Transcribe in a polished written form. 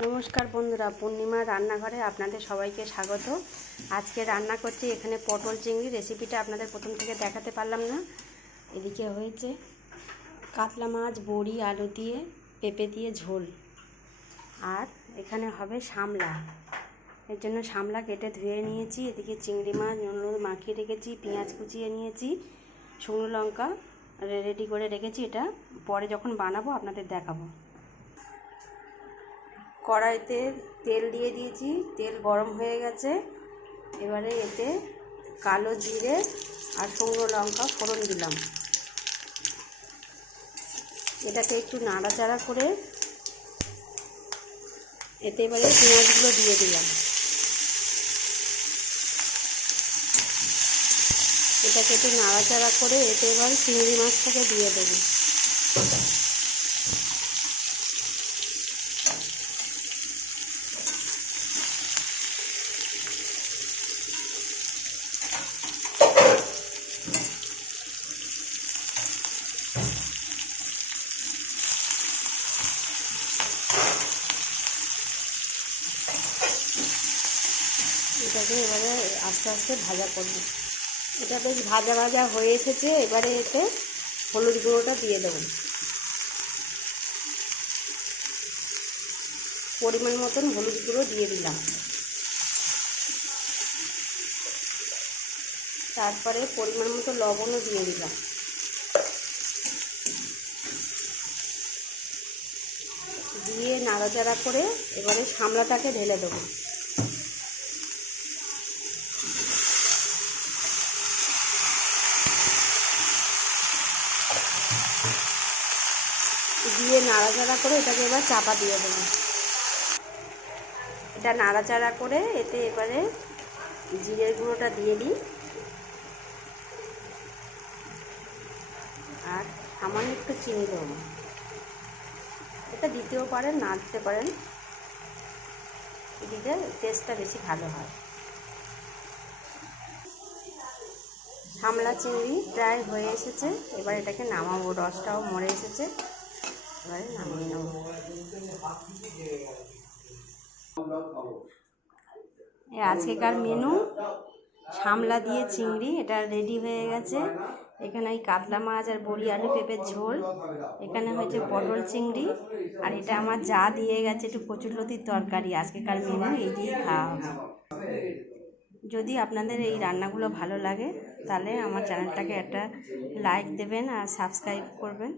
নমস্কার বন্ধুরা, পূর্ণিমার রান্নাঘরে আপনাদের সবাইকে স্বাগত। আজকে রান্না করছি এখানে পটল চিংড়ি। রেসিপিটা আপনাদের প্রথম থেকে দেখাতে পারলাম না। এদিকে হয়েছে কাতলা মাছ, বড়ি, আলু দিয়ে, পেঁপে দিয়ে ঝোল। আর এখানে হবে শামলা। এর জন্য শামলা কেটে ধুয়ে নিয়েছি। এদিকে চিংড়ি মাছ নুন মাখিয়ে রেখেছি, পেঁয়াজ কুচিয়ে নিয়েছি, শুকনো লঙ্কা রেডি করে রেখেছি। এটা পরে যখন বানাবো আপনাদের দেখাবো। কড়াইতে তেল দিয়ে দিয়েছি, তেল গরম হয়ে গেছে। এবারে এতে কালো জিরে আর শুকনো লঙ্কা ফোড়ন দিলাম। এটাকে একটু নাড়াচাড়া করে এতে এবারে পেঁয়াজগুলো দিয়ে দিলাম। এটাকে একটু নাড়াচাড়া করে এতে এবার চিংড়ি মাছটাকে দিয়ে দেবো। এটাকে এবারে আস্তে আস্তে ভাজা করব। এটা বেশ ভাজা ভাজা হয়ে এসেছে। এবারে এতে হলুদ গুঁড়োটা দিয়ে দেবো, পরিমাণ মতন হলুদ গুঁড়ো দিয়ে দিলাম। তারপরে পরিমাণ মতো লবণও দিয়ে দিলাম। দিয়ে নাড়াচাড়া করে এবারে শামলাটাকে ঢেলে দেবো। দিয়ে নাড়াচাড়া করে এটাকে এবার চাপা দিয়ে দেবো। এটা নাড়াচাড়া করে এতে এবারে জিরের গুঁড়োটা দিয়ে দিই আর সামান্য একটু চিনি দেবো। এটা দিতেও পারেন, না দিতে পারেন, দিলে টেস্টটা বেশি ভালো হয়। শামলা চিংড়ি প্রায় হয়ে এসেছে। এবার এটাকে নামাবো। রসটাও মরে এসেছে, এবারে নামিয়ে নেব। আজকেকার মেনু শামলা দিয়ে চিংড়ি, এটা রেডি হয়ে গেছে। এখানে এই কাতলা মাছ আর বড়ি, আলু, পেঁপের ঝোল। এখানে হয়েছে পটল চিংড়ি। আর এটা আমার যা দিয়ে গেছে একটু কচুরলতির তরকারি। আজকেকার মেনু এই দিয়েই খাওয়া হবে। যদি আপনাদের এই রান্নাগুলো ভালো লাগে তাহলে আমার চ্যানেলটাকে একটা লাইক দেবেন আর সাবস্ক্রাইব করবেন।